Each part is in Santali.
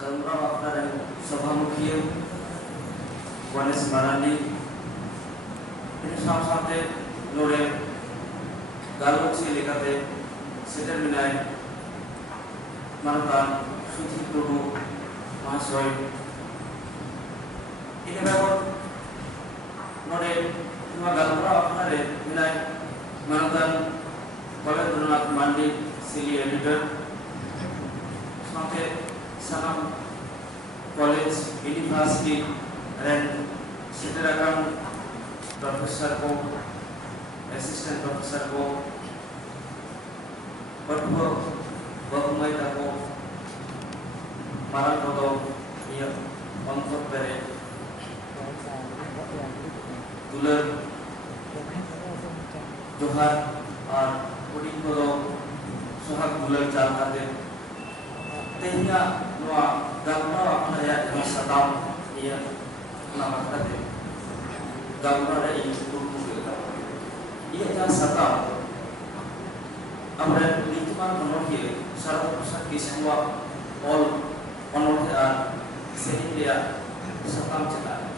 galmarao apnaren sabhamukhiya Ganesh Marandi ini saate nore galocchi lekate seter minai mantan Suthi Tudu Mahasoy ini babot nore nua galmarao apnaren minai mantan Balendranath Mandi Sili Editor साथे sanam college university and seterakan professor ko assistant professor ko berdua bahumai tako marang kodo iya untuk bere dular johar और pudding कोdo sohag dular jalhate tehnya noa galmarao apnaya jama satam iya nama kate galmarao ini turku iya jama satam amra lituman onohie sarata prasad kiswa all onohie ar sehindia satam cita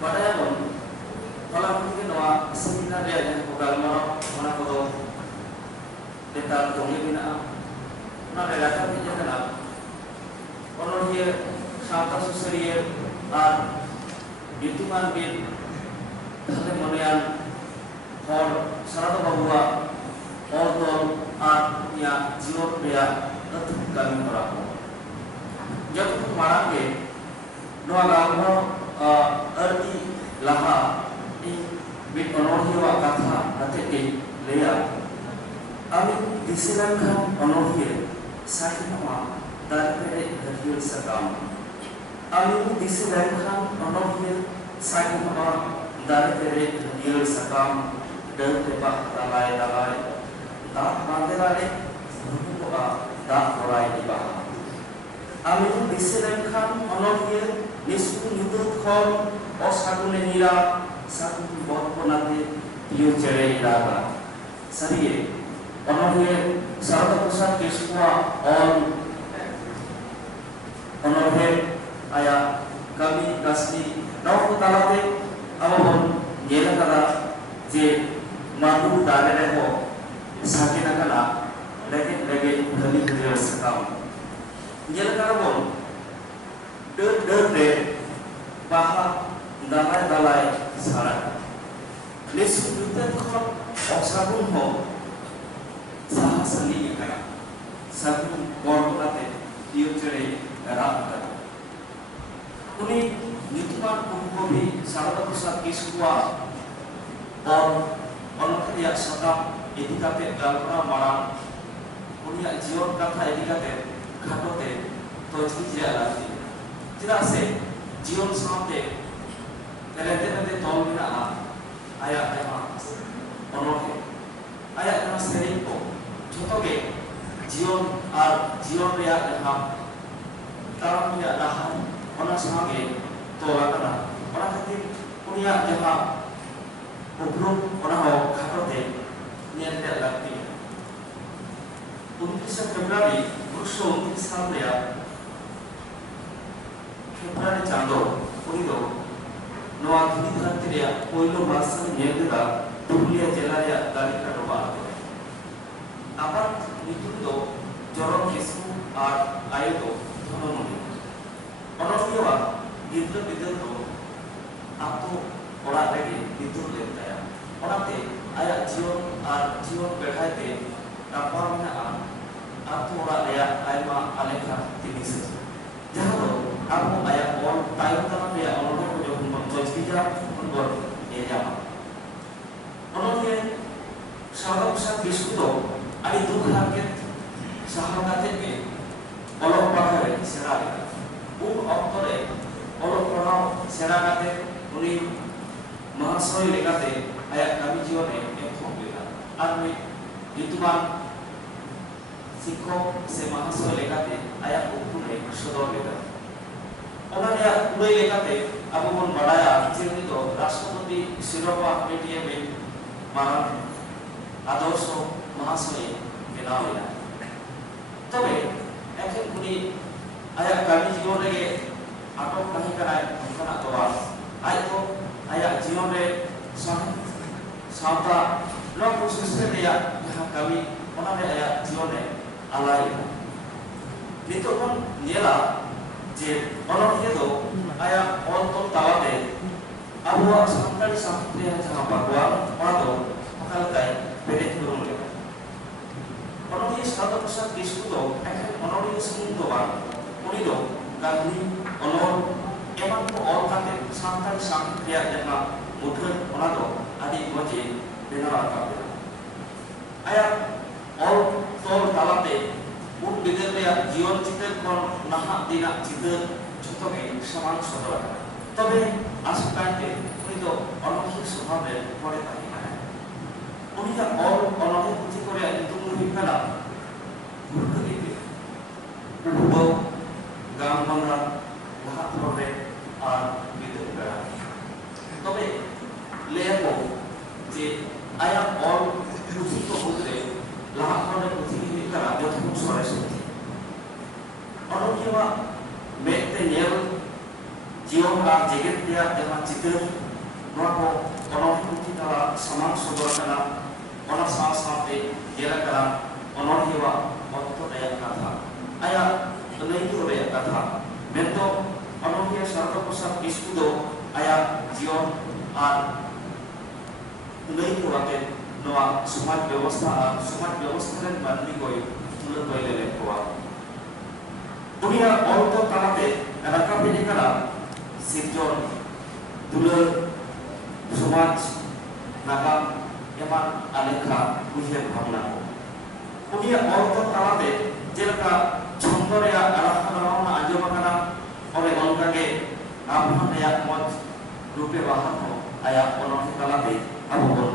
padaya bon kalau mungkin noa seminar dia yang galmarao mana kodo detal dongi bina na relata ni jana onohie sata susariye ar dituman bin thale monean hor sarata babua ordol ar ya jior pea atu kami korako jatu marange noa galmarao arti laha in bin onohie wa katha ate ke leya ami disilankan onohie sakitama darpere hadil sakam ami disilankan onohie sakitama darpere hadil sakam darpeba dalai dalai da mandelale rupa da orai diba ami disilankan onohie nisku nyudut khon osagune nira sakun botponate tiu chere iraga sariye onohie sarata prasad kiswa on onohie aya kami kasni nau talate amon nyela kada je madu dare reho sakina kana lege dhali dhali sakam nyela kada bon de baha dalai dalai sara lesu dutan khon oksabun ho sahasali kaya sagu gortonate future rata uni nituman kumkobi sarata prasad kiswa और onokhya satam edikate galmarao marang unia jion katha edikate khatote tojki jala chida se jion saate telete tol mena aya ayama onokhya aya na sering ko jotoge jion ar jion rea jaham taram ya dahan ona sage tola kana ona khatir unia jaha ubrum ona ho khatote nyel de lagti 29 Februari 1929 साल rea Februari chando uni do noa dhuni dharati rea poilo marsan nyel da Purulia jela rea dari kadoba apat nyutum do Joron Kisku ar ayo do dhonononi onohie wa gidra bidal do ato orak rege bidur len taya onate aya jion ar jion bedhaite kapar mena ato orak rea aima alekha tinise jaha do abo aya on tayom tanam rea onohie ko jokon bon tojbija on bor e jama onohie sarata prasad kisku do adi dukh harket sahabate ke olok pahare serare un oktore olok pahao seragate uni mahasoy lekate aya kami jione ekhok leka arme dituman sikhok se mahasoy lekate aya upune sodor leka ona rea ulai lekate abo bon badaya je uni do rashtrapati siropa petiye me marang adorsho mahasoy benaw ena tobe uni ayat kami jiwa lagi atau kami kena bukan atau ayat tu ayat jiwa le sahata lo khusus dia yang kami mana ayat jiwa le alai itu pun niala je orang itu ayat orang tawate abuah sampai dia jangan bawa orang tu makal kai beri turun le orang ini satu pusat diskuto orang ini semua tu bang orang itu kami orang emang tu orang kata sampai dia jangan mudah orang tu adik wajib benar apa ayat orang tu tawate un bidar ᱨᱮᱭᱟᱜ ᱡᱤᱭᱚᱱ ᱪᱤᱛᱟᱹᱨ ᱠᱷᱚᱱ ᱱᱟᱦᱟᱜ ᱫᱤᱱᱟᱜ ᱪᱤᱛᱟᱹᱨ ᱡᱷᱚᱛᱚ ᱜᱮ ᱥᱚᱢᱟᱱ ᱥᱚᱫᱚᱨᱟ ᱛᱚᱵᱮ ᱟᱥᱚᱠᱟᱭᱛᱮ ᱩᱱᱤ ᱫᱚ ᱚᱱᱚᱬᱦᱮ ᱥᱚᱵᱷᱟᱵ ᱨᱮ ᱦᱚᱲᱮ ᱛᱟᱦᱮᱸ ᱠᱟᱱᱟ ᱩᱱᱤᱭᱟᱜ ᱚᱱᱚᱬᱦᱮ ᱯᱩᱛᱷᱤ ᱠᱚ ᱨᱮᱭᱟᱜ ᱧᱩᱛᱩᱢ ᱫᱚ ᱦᱩᱭᱩᱜ ᱠᱟᱱᱟ ᱵᱷᱩᱨᱠᱟᱹ ᱜᱤᱫᱽᱨᱟᱹ ᱩᱰᱩᱵᱟᱹᱣ ᱜᱟᱢ ᱵᱟᱝᱞᱟ ᱞᱟᱦᱟ ᱦᱚᱲ ᱨᱮ ᱟᱨ ᱵᱤᱫᱟᱹᱞ ᱵᱮᱲᱟ ᱛᱚᱵᱮ ᱞᱟᱹᱭᱟᱠᱚ ᱡᱮ ᱟᱭᱟᱜ ᱚᱞ ᱯᱩᱛᱷᱤ ᱠᱚ ᱢᱩᱫᱽᱨᱮ ᱞᱟᱦᱟ ᱦᱚᱲ ᱨᱮ ᱯᱩᱛᱷᱤ ᱡᱚᱛᱚ ᱠᱷᱚᱱ ᱥᱚᱨᱮᱥ ᱯᱩᱛᱷᱤ ᱚᱱᱚᱬᱦᱮᱣᱟᱜ ᱢᱮᱫᱛᱮ ᱧᱮᱞ ᱡᱤᱭᱚᱱ ᱟᱨ ᱡᱮᱜᱮᱫ ᱨᱮᱭᱟᱜ ᱡᱟᱦᱟᱸ ᱪᱤᱛᱟᱹᱨ ᱱᱚᱣᱟ ᱠᱚ ᱚᱱᱚᱬᱦᱮ ᱯᱩᱛᱷᱤ ᱛᱟᱞᱟ ᱥᱟᱢᱟᱝ ᱥᱚᱫᱚᱨ ᱟᱠᱟᱱᱟ ᱚᱱᱟ ᱥᱟᱶ ᱥᱟᱶᱛᱮ ᱧᱮᱞ ᱟᱠᱟᱱᱟ ᱚᱱᱚᱬᱦᱮᱣᱟᱜ ᱚᱠᱛᱚ ᱨᱮᱭᱟᱜ ᱠᱟᱛᱷᱟ ᱟᱭᱟᱜ ᱟᱹᱱᱟᱹᱭᱠᱟᱹᱣ ᱨᱮᱭᱟᱜ ᱠᱟᱛᱷᱟ ᱢᱮᱱᱫᱚ ᱚᱱᱚᱬᱦᱮ ᱥᱟᱨᱚᱫᱟ ᱯᱨᱚᱥᱟᱫᱽ ᱠᱤᱥᱠᱩ ᱫᱚ ᱟᱭᱟᱜ ᱡᱤᱭᱚᱱ ᱟᱨ ᱟᱹᱱᱟᱹᱭᱠᱟᱹᱣ ᱟᱛᱮ नवा समाज व्यवस्था रे मानवी को तुलन पहले लेकोआ दुनिया और तो तालाते रखा भी नहीं करा सिर्जन दुलन समाज नागाम एमान अलेखा उसे भावना दुनिया और तो तालाते जेलका छंदर या आराधना आजम करा और उनका के आभ्यंतर या मत रूपे वाहन हो आया उन्होंने तालाते अब वो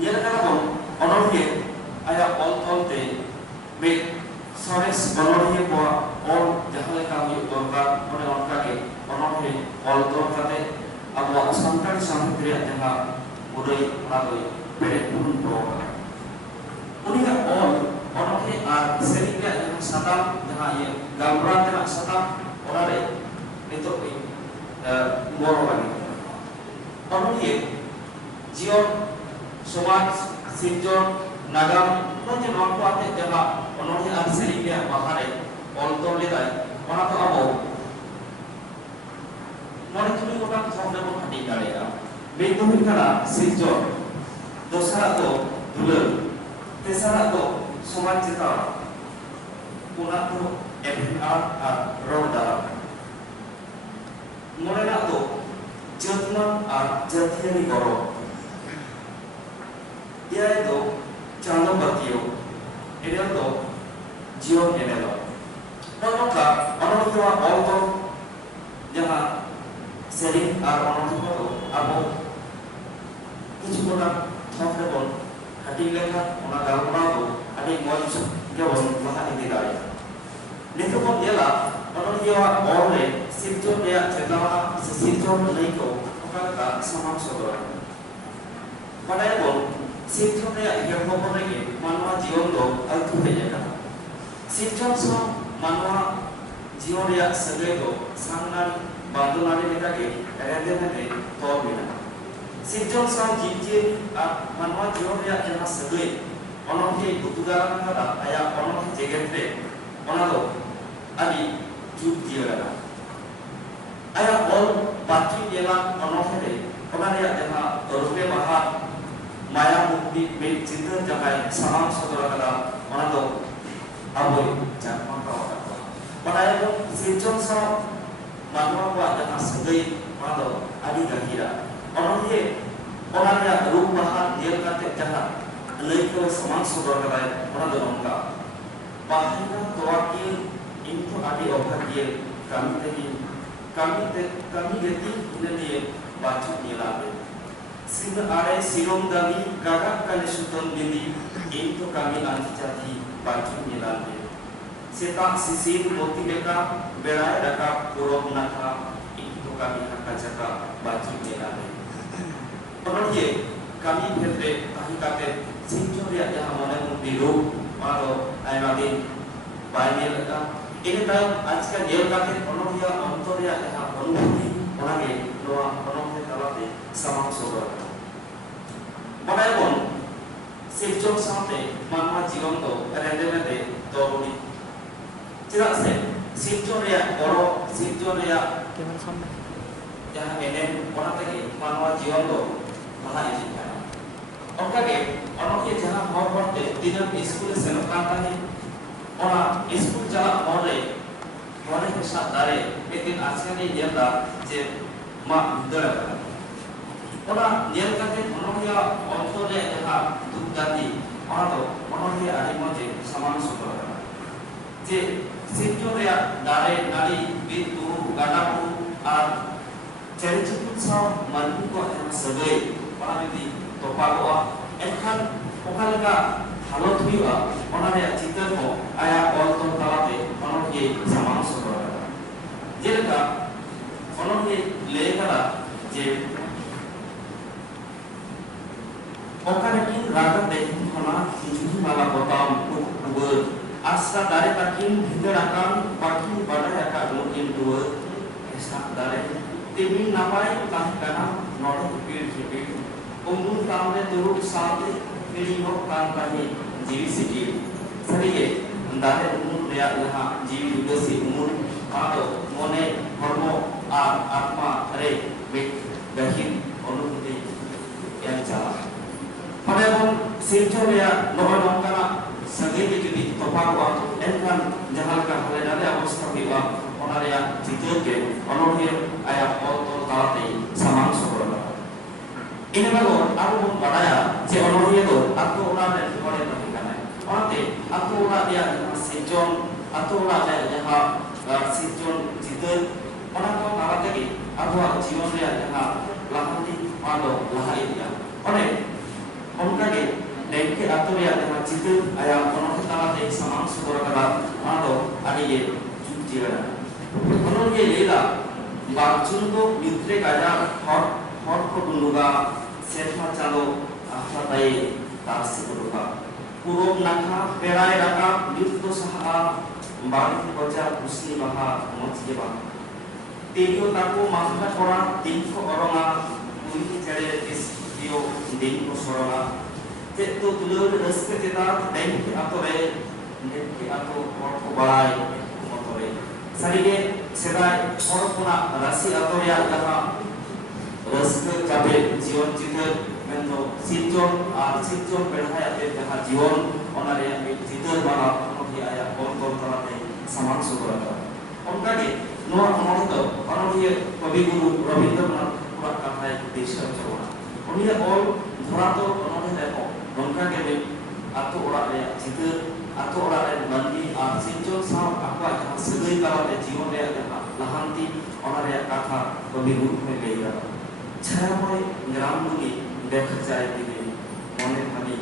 Ia kata onorhie ayah all te be sores onorhie ko all jahan leka huyuk dorkar ore onka ge onorhie all dorkate abo santal samaj reyag jahan udai adoi bere purun pro unia all onorhie ar sering reyag jahan satam jahan ye gambaran tenak satam orare nitok ni goro lagi onorhie jion समाज सिरजन नागाम नोजे नोको आते जहां उन्होंने आंसरी के बाहर ऑल तो ले दाय वहां तो अब मोरे तुली गोटा थोंदे को हटी दाड़ेया बेदो हिकरा सिरजन दोसरा तो दुलर तेसरा तो समाज चिता पुना तो एफआर आ रोडा मोरे ना तो जतना आ जतियानी गरो ia itu cando batio ini itu jion ini loh maka orang tua auto jangan sering orang tua itu abo itu orang thok lebon hati lekha orang galma itu ada yang mau jawab maka ini dari itu pun dia lah orang tua orang sirjon dia cetawa sirjon leiko maka sama saudara pada itu Srijan रे एहम रे मानवा जीवन दो अल्थु हेजना सिर्जन सो मानवा जीवन रे सगे दो सांगनार बांदुनारी लेका के रेदे ने तोल बिना सिर्जन सो जीजे आ मानवा जीवन रे जहां सगे अनोखे उतुगारा करा आया अनोखे जेगेत रे ओना दो आदि जुग जियरा आया ऑल बाकी जेला अनोखे रे ओना रे जहां रुपे बाहा माया मुक्ति में चिंतन जहां समान सदर करा ओना दो अबोय जान का होता पढ़ाई को सिंचन सा मानवा को जहां सगई ओना दो आदि गहिरा ओना ये ओना रे रूप बाहर नेल काते जहां लई को समान सदर करा ओना दो उनका बाहर तोवा की इनको आदि अभाग्य kami geti ini baca nilai sehingga ada sirom dami gagak kali suton bini itu kami anti baca nilai setak sisir moti beka berai daka purok naka itu kami akan jaga baca nilai perlu kami berde tahi kate sinjur ya yang mana biru atau ayam ᱵᱟᱭ ᱧᱮᱞ ᱟᱠᱟᱫᱟ ᱤᱱᱟᱹ ᱛᱟᱭᱚᱢ ᱟᱡᱠᱟ ᱧᱮᱞ ᱠᱟᱛᱮ ᱚᱱᱚᱞᱤᱭᱟᱹ ᱚᱱᱛᱚᱨ ᱨᱮᱭᱟᱜ ᱡᱟᱦᱟᱸ ᱚᱱᱩᱵᱷᱩᱛᱤ ᱚᱱᱟᱜᱮ ᱱᱚᱣᱟ ᱚᱱᱚᱞᱤᱭᱟᱹ ᱛᱟᱞᱟᱛᱮ ᱥᱟᱢᱟᱝ ᱥᱚᱫᱚᱨ ᱟᱠᱟᱱᱟ ᱵᱟᱰᱟᱭᱟᱵᱚᱱ ᱥᱤᱨᱡᱚᱱ ᱥᱟᱶᱛᱮ ᱢᱟᱱᱣᱟ ᱡᱤᱭᱚᱱ ᱫᱚ ᱨᱮᱸᱫᱮ ᱛᱚᱞᱩᱱᱤ ᱪᱮᱫᱟᱜ ᱥᱮ ᱥᱤᱨᱡᱚᱱ ᱨᱮᱭᱟᱜ ᱜᱚᱲᱚ ᱥᱤᱨᱡᱚᱱ ᱨᱮᱭᱟᱜ ᱡᱟᱦᱟᱸ ᱮᱱᱮᱢ ᱚᱱᱟ ᱛᱮᱜᱮ ᱢᱟᱱᱣᱟ ᱡᱤᱭᱚᱱ ᱫᱚ ᱞᱟᱦᱟ ᱤᱫᱤᱜ ᱠᱟᱱᱟ ᱚᱱᱠᱟᱜᱮ ᱚᱱᱚᱞᱤᱭᱟᱹ ᱡᱟᱦᱟᱸ ᱦᱚᱨᱛᱮ ᱫᱤᱱᱟᱹᱢ ᱥᱠᱩᱞᱮ ᱥᱮᱱᱚᱜ ᱠᱟᱱ ᱛᱟᱦᱮᱸ ᱚᱱᱟ ᱥᱠᱩᱞ ᱪᱟᱞᱟᱜ ᱦᱚᱨ ᱦᱮᱥᱟᱜ ᱫᱟᱨᱮ ᱢᱤᱫ ᱫᱤᱱ ᱟᱪᱠᱟᱜᱮ ᱧᱮᱞᱫᱟ ᱡᱮ ᱢᱟᱜ ᱵᱷᱤᱸᱫᱟᱹᱲ ᱟᱠᱟᱱᱟ ᱚᱱᱟ ᱧᱮᱞ ᱠᱟᱛᱮ ᱚᱱᱚᱞᱤᱭᱟᱹ ᱚᱱᱛᱚᱨ ᱨᱮᱭᱟᱜ ᱡᱟᱦᱟᱸ ᱫᱩᱠ ᱜᱟᱹᱛᱤ ᱚᱱᱟ ᱫᱚ ᱚᱱᱚᱞᱤᱭᱟᱹ ᱟᱹᱰᱤ ᱢᱚᱡᱽ ᱥᱟᱢᱟᱝ ᱥᱚᱫᱚᱨ ᱟᱠᱟᱱᱟ ᱡᱮ ᱥᱤᱨᱡᱚᱱ ᱨᱮᱭᱟᱜ ᱫᱟᱨᱮ ᱱᱟᱹᱲᱤ ᱵᱤᱨ ᱵᱩᱨᱩ ᱜᱟᱰᱟ ᱵᱩᱨᱩ ᱟᱨ ᱪᱮᱬᱮ ᱪᱤᱯᱨᱩᱫ ᱥᱟᱶ ᱢᱟᱹᱱᱢᱤ ᱠᱚᱣᱟᱜ ᱡᱟᱦᱟᱸ ᱥᱟᱹᱜᱟᱹᱭ ᱚᱱᱟ ᱡᱩᱫि ᱛᱚᱯᱟᱜᱚᱜᱼᱟ ᱮᱱᱠᱷᱟᱱ ᱚᱠᱟ ᱞᱮᱠᱟ ᱦᱟᱞᱚᱛ ᱦᱩᱭᱩᱜᱼᱟ ᱚᱱᱟ ᱨᱮᱭᱟᱜ ᱪᱤᱛᱟᱹᱨ ᱦᱚᱸ ᱟᱭᱟᱜ ᱚᱞ ᱛᱚᱞ ᱛᱟᱞᱟᱛᱮ ᱚᱱᱚᱞᱤᱭᱟᱹ ᱥᱟᱢᱟᱝ ᱥᱚᱫᱚᱨ ᱟᱠᱟᱫᱟ ᱡᱮᱞᱮᱠᱟ ᱚᱱᱚᱞᱤᱭᱟᱹ ᱞᱟᱹᱭ ᱟᱠᱟᱫᱟ ᱡᱮ Okarakin raga dehin hana hijuhi mala botam uber asra dare takin hinderakan pakin badai aka mungkin dua esnak dare timin napai tah kana nore hipir umbun tamne turut saate pilih kan tahi jiwi sikir sarige dare umbun reya laha jiwi juga si umbun ado mone hormo ar atma re bek dahin অনুভূতি yang jalan padahal sirjon ya noon nongkana sagay judi topagwa enkan jahal ka halena re avastha hiba ona reya jitur ke onolhiya aya otol talate samang soborana ina bago aru bon badaya je onolhiya do atto ona re hore tahikana onate atto ona dia sirjon atto ona re jaha sirjon jitur ona ko talate ge abuwa jiwon re jaha lahanti ado laha idia one onkage nengke atau ya dengan citu ayam kono kita lagi samang sudara kada ado adi ye jujira kono ye lela bacun ko mitre kaja hot ko dunduga setma chalo ahatai tarsi kuduga purum nakha perai raka yutto saha bari koja kusni baha mochje ba tiyo taku mahka kora tinko oronga uini jare Dio din ko sorona te to tulur raske teta denki atore denki ato ko balai motore sarige sedai horpuna rasi atoya jaha raske jabe jiwan citar mendo sirjon ar sirjon berhaya te jaha jiwan ona reya citar bala onki aya kon talate samang sudara onkage noa onoto onki kavi guru Rabindranath purak kathay desha chawna unia all dharato onone lepo nongka gebe atto ora re citar atto ora re mandi ar sirjon saw akwa jaha sagai talate jiwan re jaha lahanti ona re katha kavi guru me leira ছায়াময় গ্রামগুলি দেখা যায় দিনে মনে ভাবি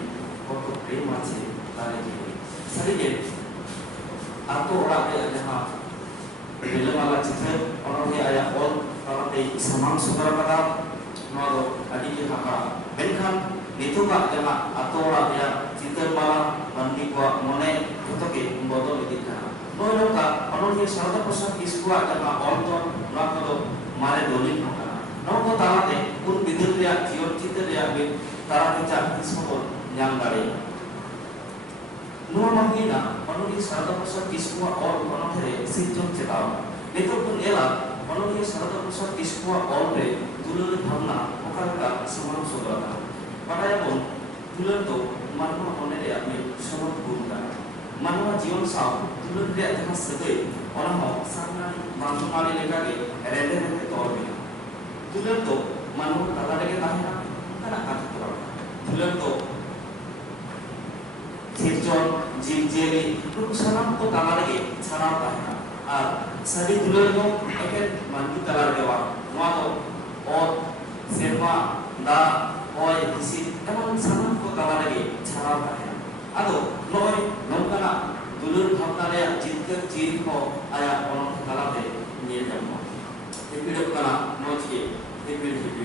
কত প্রেম আছে তার জীবনে সারিগে atto ora re jaha rilmala citar onone aya all talate samang sudara kada nodo adi haka benkan nituga jaha atto ora ya citar mala mandi ko mone toke bodol idika nonoka onone sarada prasad iskua jaha onto nakodo mare dolin haka noko talate un bidul ya jion citar ya be tara kica ismol yang dare nuwa mahina onone sarada prasad iskua all onone sirjon cetao nitu pun ela onone sarada prasad iskua all re tulur bhavna okalka samang sodara padaya pun tulur to manwa one re ami samang gunta manwa jion saw tulur re jaha sagai ona ho sangnani manmari lekage rede rede torbe tulur to manwa tala rege tahena kana katha tulur to sirjon jibjeli nuk sanam ko tala rege chana tahena ar sari tulur to eken manki tala rege wa noa to ot serma da oi hisi emon sanam ko tala rege chana tahena ado noi nongkana tulur bhavna re jitkar jiri ko aya ono talate niye jammo epidok kana mojke epidok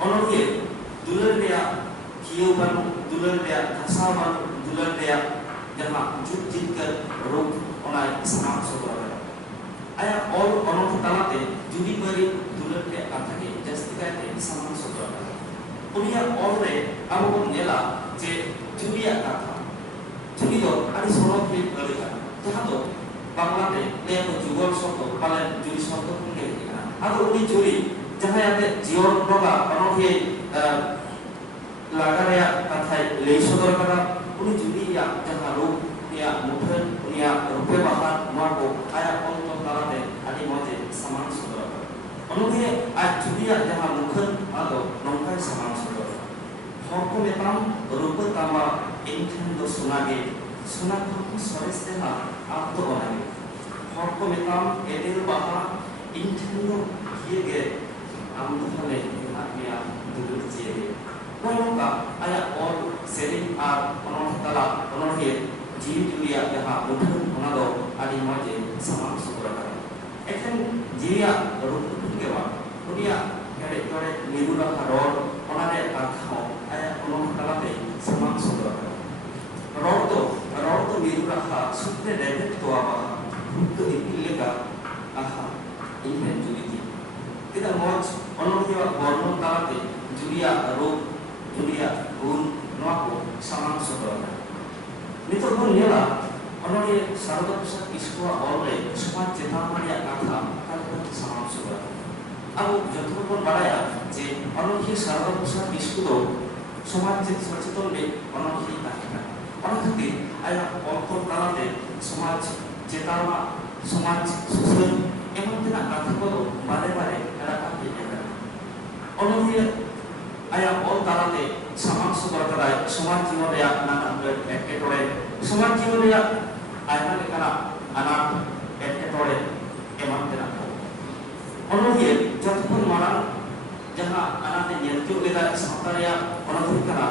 ono ke tulur re kiuban tulur re thasaban tulur re jaha juk jitkar rok onai samang sodora aya all onok talate judi bari dulat ke katha ke jasti kaite samang sodora unia all re abo bon nela je judia katha judi do adi sonok ke berika jaha do Bangladesh le ko jugal shobdo palen judi shobdo kun ke dikana ado uni juri jaha ate jion roga onokhe lagarea kathai lei sodor kara uni judi ya jaha ro ya muthen unia rupe bahan noa ko aya onto talate adi moje samang sodor onokhe a judi ya jaha muthen ado nongkai samang sodor hokko metam rupe tama inthen do sunage sunakku sores teha apto onage hokko metam edel baha inthen do kiege amdo hale ya dulu jere Walaupun ayat all selling ar onon tala onon he jiwi julia jaha muthen onado adi moje samang sodora eken jiya rupun kewa unia kare kare nirula haror onare akho ayat onon tala te samang sodora rorto nirula ha sutre debet to aba to ipilega aha inhen juiti kita moj onon hewa borno tala te julia ro Julia bun noako samang sodora. Nito bun nila onore sarada pusat iskua olre समाज चेतना या कथा कल samang sodora. Abu jodoh pun baraya je onore sarada pusat iskudo समाज सचेतन le onore takina. Orang kati ayah orto talate समाज चेतना समाज sosial emang tidak kata kodo bare-bare ada kaki ya. Onore ayah all talate samang sodora kadai समाज जीवन रे नाना एकेटोरे समाज जीवन रे ayah lekana anak एकेटोरे एमन तेना को ओनोहिए जतपन मारां जहां anak ने nyerju leda samta रे ओनोहि kana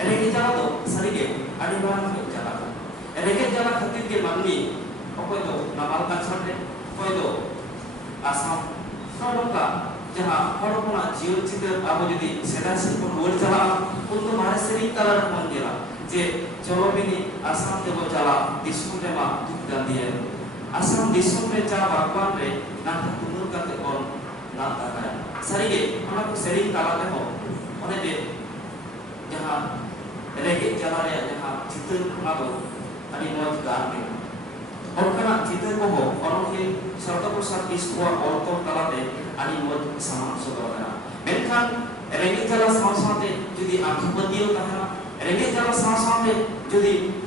erege jala to sarige adi barang ke jala erege jala khatir ke manni okoi to namal kan sate okoi to asam soroka जहाँ हर कोना जीवन चित्र आबो जदि सेदा से को बोल चला उन तो मारे सरी कलर मन दिला जे चलो बिनी आसाम ते बो चला दिसुम रे मा दुख दा दिए आसाम दिसुम रे चा भगवान रे ना तुमुर करते कोन ना ता सरी के हमरा को सरी कला ते हो ओने दे जहाँ रेगे चला रे जहाँ चित्र आबो अनि मौज गान में और कना चित्र को हो और के सरदा प्रसाद इसको और तो कला दे ani mod samang sodora menkan renge jala sama-sama judi akhibatio tahana renge jala sama-sama judi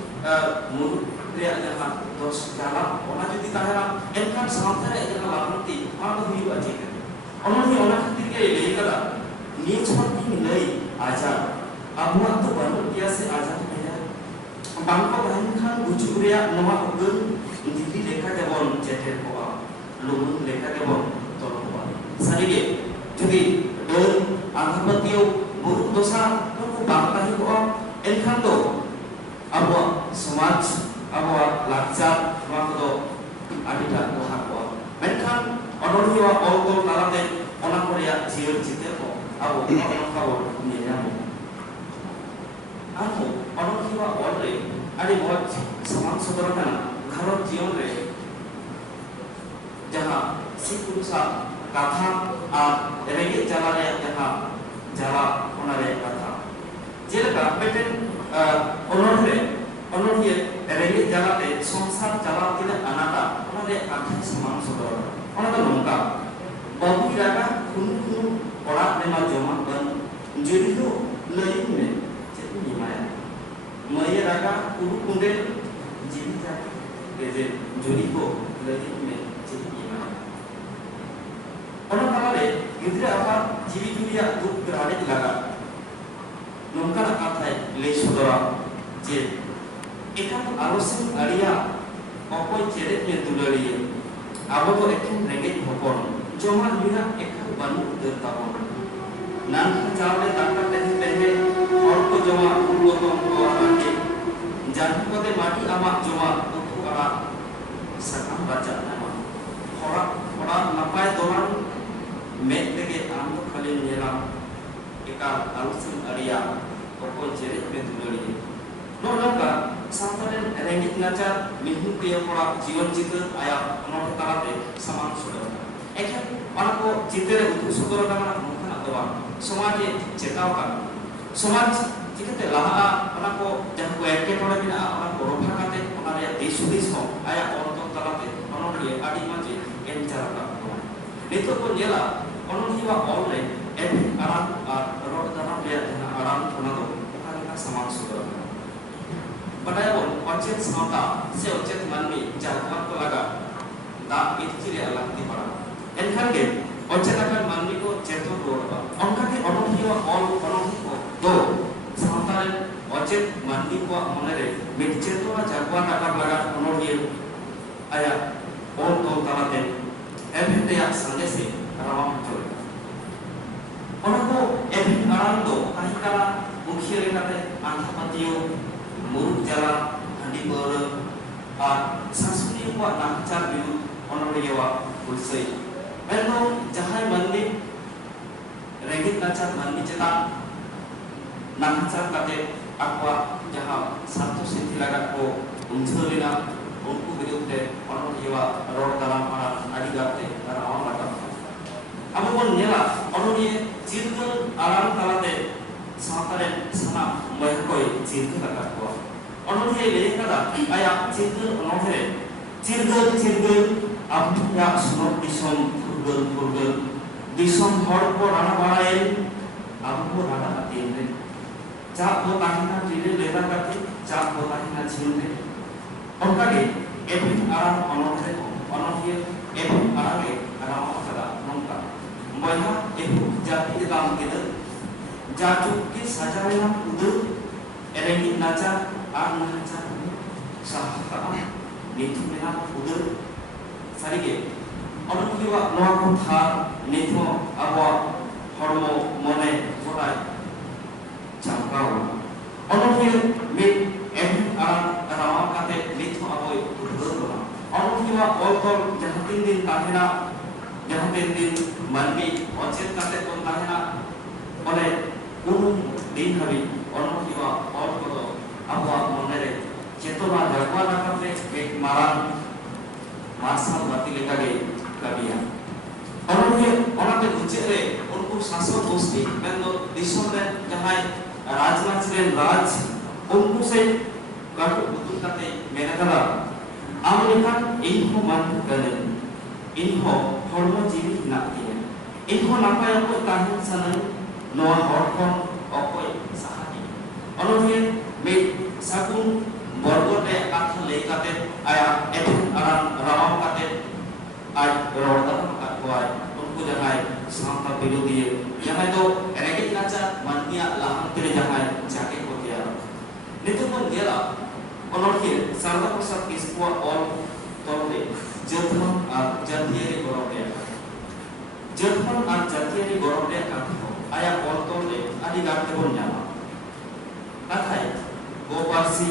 mur ria jaha dos jala ona judi tahana menkan samantara jaha lamunti ana huyu aje ona hi ona khatir ke lei kada ni chhoti lei aja abuat to banu dia se aja meja bangko bahan khan buju ria nama ugun dili lekha jabon jeter ko lumun lekha jabon sarige judi don angkapatio buruk dosa ko bangkahi ko enkhan do abo samaj abo lakchar noa adita ko hakwa menkhan onoriwa olto talate ona korea jion chite ko abo ono kawo niyamo amo onoriwa olre adi moj samang sodora kana gharot jion re jaha sikurusa kata rege jala re jaha jala onare kata jelaka beten onore rege jala te sonsar jala tila anata onare kata samang sodora onada nongka babu raga kunu ora nema joma ban jodi do lei me chet ni maya maya raga kunu kundel jibita geje jodi ko lei me chet ni maya orang kala gidra apa jiwi julia duk berade laga nongkar kathai le sodora je ekan alusin aria okoi chere ne dulariye abo to ekan renge hopon joma liha ekan banu tertabon nan chawle dakar tehe or ko joma ulgotom ko ake jantu kode mati ama joma utu ara sakam baca nama ora napai dolan met lege am to khali nela ekal alusin aria okoi chere ne dulariye no ka सावतारेन रेंगेज नाचार मिहु पिया कोड़ा जीवन चित्र आया अनोखे तालाते समान सदर एखेन अनाको चित्रे उदुग सदर काना नोंखाना दो बां समाजे चेताव काना समाज चिकते लाहा अनाको जहां को एके टोड़े बिना अनाको रोफा काते अनारे देश देश हो आया औरतों तालाते अनोखे आदि माजे एंचारा का नितो को नेला अनोखे वा ऑल एभी आराम रोड दाना ले जहां आराम थोना दो का समान सदर Padahal objek semata se objek manmi jahat ko laga da itchire alag di para enkan ge objek akan manmi ko cheto roba onka ke onohiwa all onohi ko do semata objek manmi ko monere mit cheto wa jagwan akan laga onohi aya on do talate ebhete ya sange se rawam chole onako ebhi aram do kahikala mukhiya lekate anthapatiyo muruk jalan handi beura sasuni wa nakcar biru onoriyawa bulsai eno jahai mandi regit nakcar mandi cetak nakcar kate akwa jaha satu senti lagat ko unjurina unku birute onoriyawa rod dalam para adigate rawan lagat abu bon nyela onoriye jirgal alam talate सावतारे सना महकोय चिरगल लागा को अनोहे लेकदा आया चिरगल अनोहे चिरगल आपया सुनो दिसम फुरगल दिसम हर को राना बाराय आपको राना आतीने जा को ताहिना जिले लेदा करते जा को ताहिना जिले ओनकागे एबि आराम अनोहे एबि आरागे आराम कदा नंका महा एबि जाति दाम केद जाजुक के सजावेना उदर एरेंगी नाचा आर नाचा साहता नीतु मेना उदर सारिगे अनोखिवा नोआ को था नीतु आबो हरमो मने जोड़ाय चांगाव अनोखि मे एम आर रावा काते नीतु आबो उदर बना अनोखिवा ऑलकोल जहां तीन दिन ताहेना जहां तीन दिन मनमी अचेत काते कोन ताहेना ओने उन दिन हबी अनोखिवा और को आबो मनरे चेतना जगवा नाकाते एक मारान मार्शल बाती लेकागे कबिया अनोखे ओनाते गुचेरे उनको शासन गोष्ठी मेनो दिसम रे जहां राजनाथ रे राज उनको से काटो उतु काते मेनकला अमेरिका इनको मान करे इनको हरमो जीवी नातिए इनको नापाय को ताहिन सनन नोआ हरखन अकोय साहानि अनोखे मे साकुन बरगोटे काथा लेकाते आया एथन आराम राम काते आज रोडा काटवाय उनको जहाय सामता विरोधी जहाय तो एनेगे नाचा माननिया लाहंते जहाय जाके को दिया नितो को गेला अनोखे सरदा प्रसाद किसको और तोले जथमन आ जातीय गौरव जथमन आ जातीय गौरव काथा आया ऑलतोले आदि गाते बन जामा नाथाय गोपासी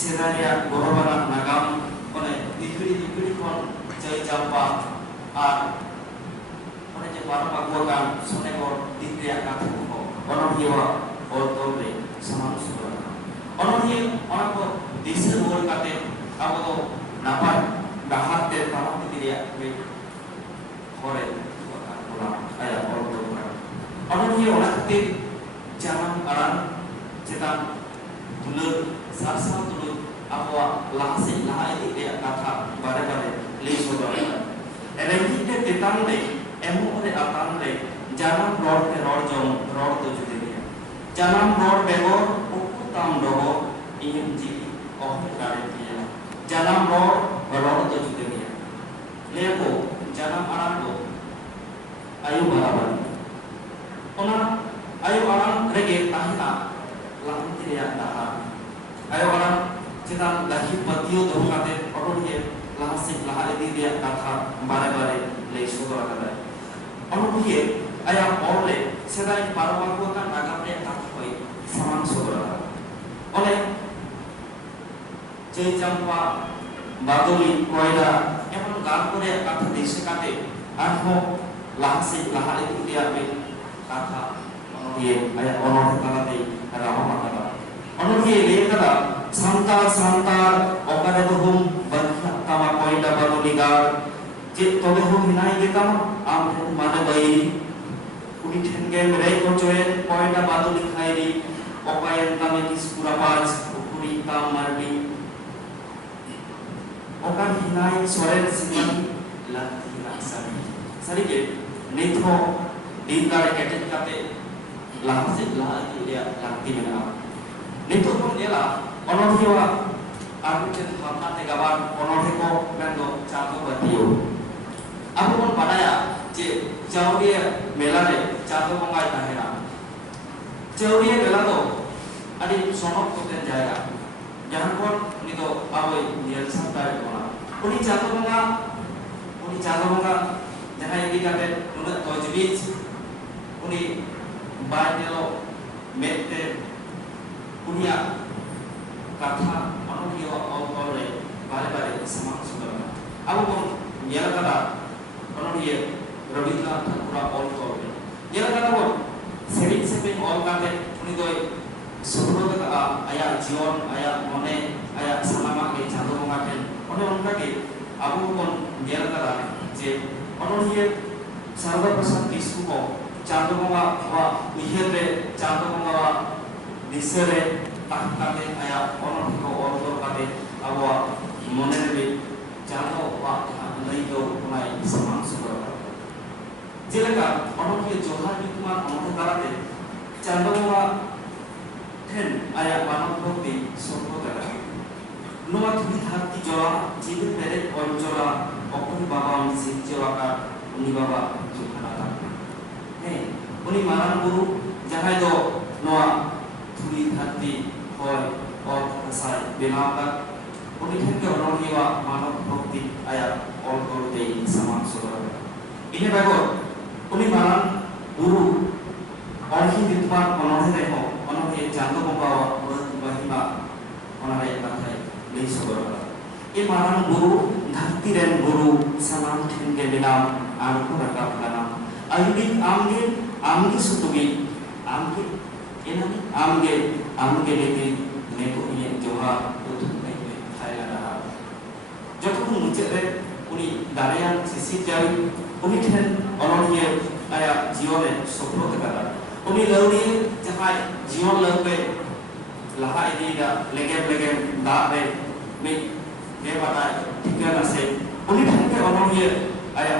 सेदारिया गौरवाना नागाम ओने दिखुरी कोन जय जाम्पा आर ओने जे बारमा गोगान सोने को दिखरिया काथा को अनोहिवा ऑलतोले समान सुरा अनोहि ओनाको दिसे बोल काते आबो तो नापाय डाहाते तामाते दिरिया वे होरे ओला आया ऑलतो अनोहि ओनाते jangan aran cetak dulur sarsa dulur apa lahasi lahai dia kata bare le sodara erengi te tetang le emu ore atan le jangan rod te rod jom rod to jude dia jangan rod begor ukutam dogo ingin ji oh kare dia jangan rod to jude dia leko jangan aran do ayu barabar ona ayo orang rege tahina langti ya daha ayo orang cetan dahi patio do kate oronye lahasi lahale di dia kata bare le sodora kada oronye aya ole sedai parwaku kan agapre kata hoi saman sodora ole jei jampa badoli koida emon gan kore kata dise kate arho lahasi lahale di dia be kata ये आया अनोखे तालाते रामा कथा अनोखे ले कथा santar okare do hum banha tama pointa baduligar je tobe hum hinai ge tama am mane bai uni thenge mere ko joen pointa baduli khairi okayen tame kiskura paz ukuri tam mardi okan hinai soren siman lati laksari sari ge nitho dindar ketet kate lahase laha dia lakti mena nitho ko nela onodhiwa armiten bhapna te gaban onodhe ko mendo chando batio abu bon badaya je chauria mela re chando bongai tahena chauria mela do adi sonok ko ten jaya jahan kon nito aboi niel santai bona uni chando bonga jahan idi kate unat tojbit uni baidelo mette punya kata onodhiwa olkore bare samang sudara abu bon niel kata onodhiya Rabindranath Tagore olkore niel kata bon sering sepeng olkate uni doi sebelum kata ayat jion ayat mone ayat sanama ke chando bonga ten one onka ke abu bon niel kata je onodhiya sarva prasad kisku ko chando bonga wa uhere chando bonga wa disere takate ayat onodhiya ko olkor kate abu mone re chando wa nai do onai samang sudara jelaka onodhiya johar bituman onodhiya karate chando bonga ten ayat manok bhakti sorbotara noa thuli thakti jora jibe pere onjora okoni baba on sinjewaka uni baba jokhanata he uni maran guru jahai do noa thuli thakti hoy or kasai benawka uni thenge onodhiwa manok bhakti ayat all korte samang sodara ine bagor uni maran guru orhi bitman onodhe reho onodhe chando bonga bahima onare kathai lei sodara e maran guru dharti ren guru sanam thenge binam arku rakap kana ayudin amge sutugi amge enani amge leke neko iye joha utuk nei thailana jotokon mucet re uni darayan sisi jari uni then onodhiya aya jione soprot kata uni lauri jahai jion lagbe laha idida legem da re me ke bata tikana se uni thenge onodhiya aya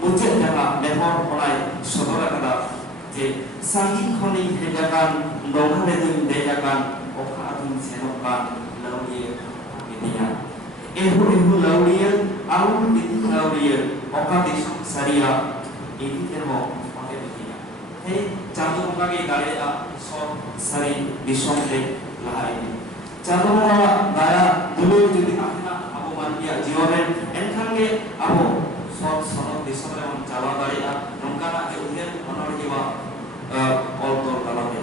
mucet jaha lehor onai sodora kata je sangi khoni hejakan dongha redin dejakan okha adun senokan lauri idiya ehu lauri aun dit lauri okha disuk saria ini termo pakai idiya he chando bonga ge dare a so sari disong te lahai chando bonga daya dulu jodi akhna abu mandia jione enkhan ge abu sot sonok disong re on chala dare a nongkana ge uher onodhiwa oltor kalate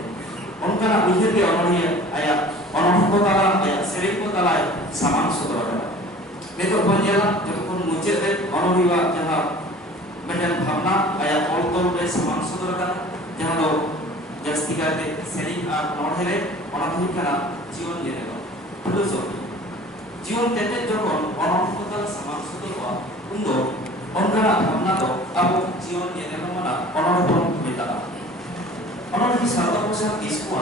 onkana uher ge onodhiya aya onodhiya tala aya sereng ko tala samang sodara neto bonjela jokon mucet re onodhiwa jaha meden bhavna aya oltor re samang sodara kana jaha do jasti kate sereng ar onodhe onodhiya kana jion jene do philosophy jion tete jokon onodhiya tala samang sodara undo onkana bhavna do abo jion jene mana onodhiya metara onodhiya sarva prasad kisku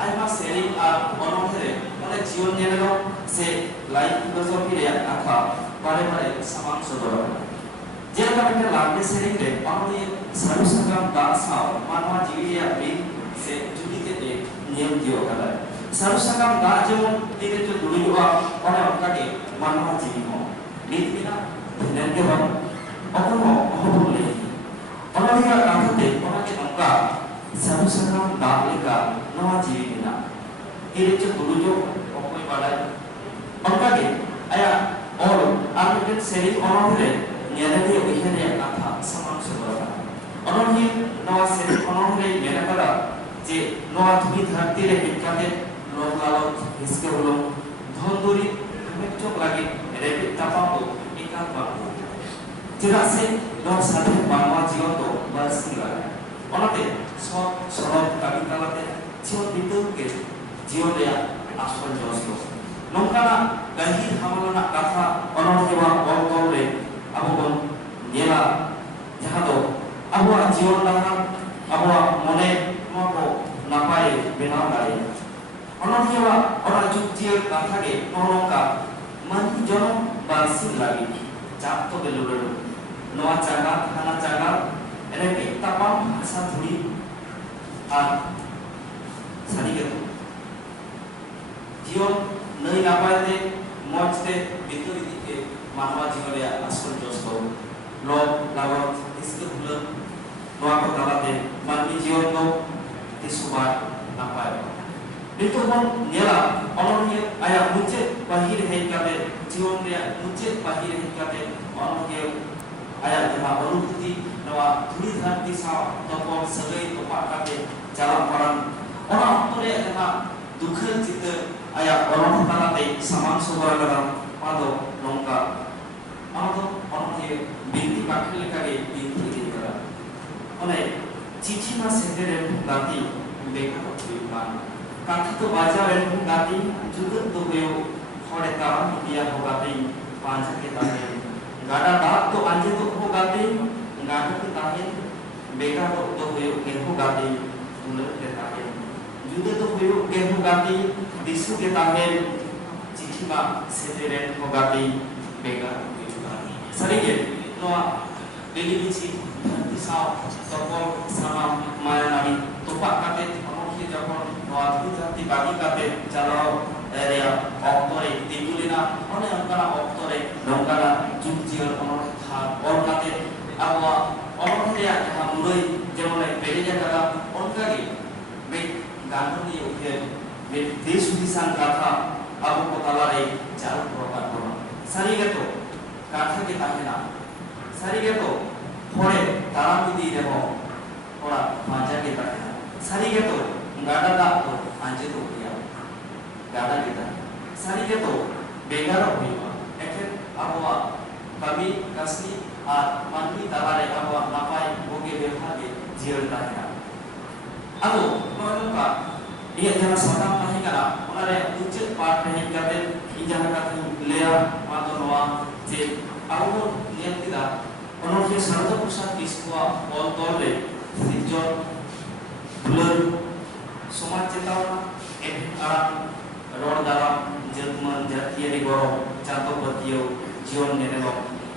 ayma sereng ar onodhiya one jion jene do se life philosophy re akha bare samang sodara jelaka mete lagde sereng re onodhiya sarusagam dasao manwa jiwiya bin se judite de niyam dio kala sarusagam da jemon dire to duluwa one onkage manwa jiwimo nitbina nenge ban okono ohobule onodhiya kathate onake nongka sarusagam da leka noa jiwina dire to dulujo okoi badai onkage aya or armiten sereng onodhiya nyadade ohene katha samang sodara onodhiya noa sereng onodhiya mena kala je noa thuli dharti re hikate lokalot hiske holo dhonduri mekchok lagi rebe tapao ikan baku cheda se noa sathe manwa jion do basinga onate sot sorot kabi kalate jion bitu ke jion ya asal jos do nongkana gahir hamalana katha onorhewa ol re abo bon nyela jaha do abuwa jion dahar abuwa mone noa ko napai benaw dare onorhewa ona juk jier katha ge nongka mani jono barsin lagi jap to belulu noa jaga hana jaga ene tapam hasa thuri ar sari ge jion nai napai te moj te bitu idi ke manwa jion re asal jos do lo lawat iske bulan noa ko talate mani jion do tisubar napai itu pun nyala onornya ayah muncul bahir hekate jion re muncul bahir hekate onornya ayah jaha ଅନୁଭୂତି noa thuri dharti sa topon sagai topa kate jalan paran ona oktore jaha dukhar chita ayah onon talate saman sobara dalam pado nongka amado onornya binti pakhil lekage binti dikara one chichi ma sedere gati bekha tuiman kata tu baca dan gati juga tu beliau kore taram dia hogati panjang kita ni gada dak tu anje tu hogati gada kita ni beka tu beliau ke hogati ular kita ni juga tu beliau ke hogati disu kita ni cikiba sederen hogati beka sedikit noa dili bici disau topol sama maya nami tupak kate যখন নদী বাকি কাতে চালাও এরিয়া অক্তরে তিগুলিনা অনেক অঙ্কানা অক্তরে নঙ্কানা যুগজিয়র অনর্থা অর্কাতে আবহাওয়া অনর্থিয়া যাহা মুরই যেমন বেড়ে যাওয়া অনকাগে বে গান্ধী উঠে বে দেশ বিশান কথা আবু কোতালারে চাল প্রকার করা সারিগত কাঠাকে থাকে না সারিগত পরে তারা যদি দেব ওরা মাঝাকে থাকে না সারিগত gada dak to anje to dia gada kita sari ke to begara hoiba eken abwa kami kasni ar mani talare abwa napai boge behage jier tahena ado noka dia jana sadam nahi kara onare ucit part nahi kate injaha kate leya mato noa je abu niat kita onor je sarada pusat iskua ol tole sijon bulan समाज चेतावना एक आराम रोड दाराम जत्मन जातीय रिगोरो चातो बतियो जीवन नेनेलो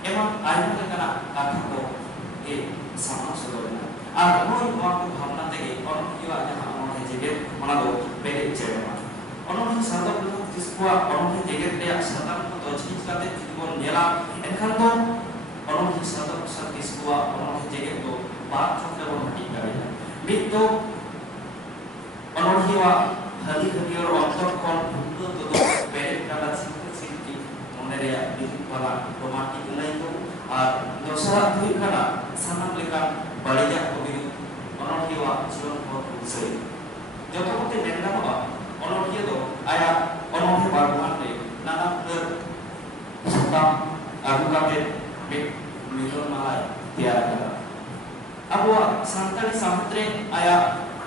एवं आयु लेकना कथा को ए समाज सदोना आर नोई माको भावना तेगे अनकिवा जहां अनहे जेगे ओना दो बेरे चेमा अनहि सादक जिसकुआ अनहि जेगे रे सादक को दचिक काते जीवन नेला एनखान तो अनहि सादक सा जिसकुआ अनहि जेगे तो बात छते बन हटी करे मित तो onorhiwa hali halior ontor kon buntu todo bere kala sikki moneria dipala romantik nai to ar dosara thui kana sanam leka balija kobi onorhiwa jion ko usai joto kote menna ba onorhia do aya onorhi barman re nana ner satam agu kate me milon malai tiara kara abwa santali samudre aya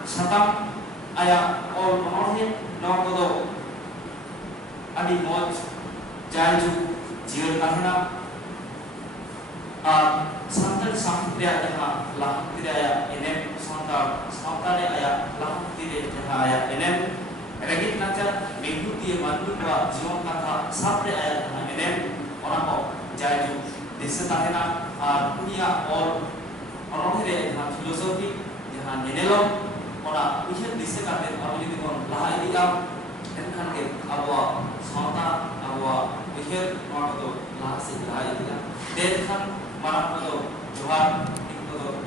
satam ayah or onornya noa kodo adi moj jaju jier tahena santal samudra jaha lah tidak ayah enem santal ayah lah tidak jaha ayah enem regit naca minggu dia mandu dua jion kata sampai ayah jaha enem orang ko jaju desa tahena dunia or onornya jaha filosofi jaha nenelo ona ujian dise kate abuli dikon laha idiga enkan ke abwa sauta abwa ujian noa to laha se laha idiga den kan mana to johar ikto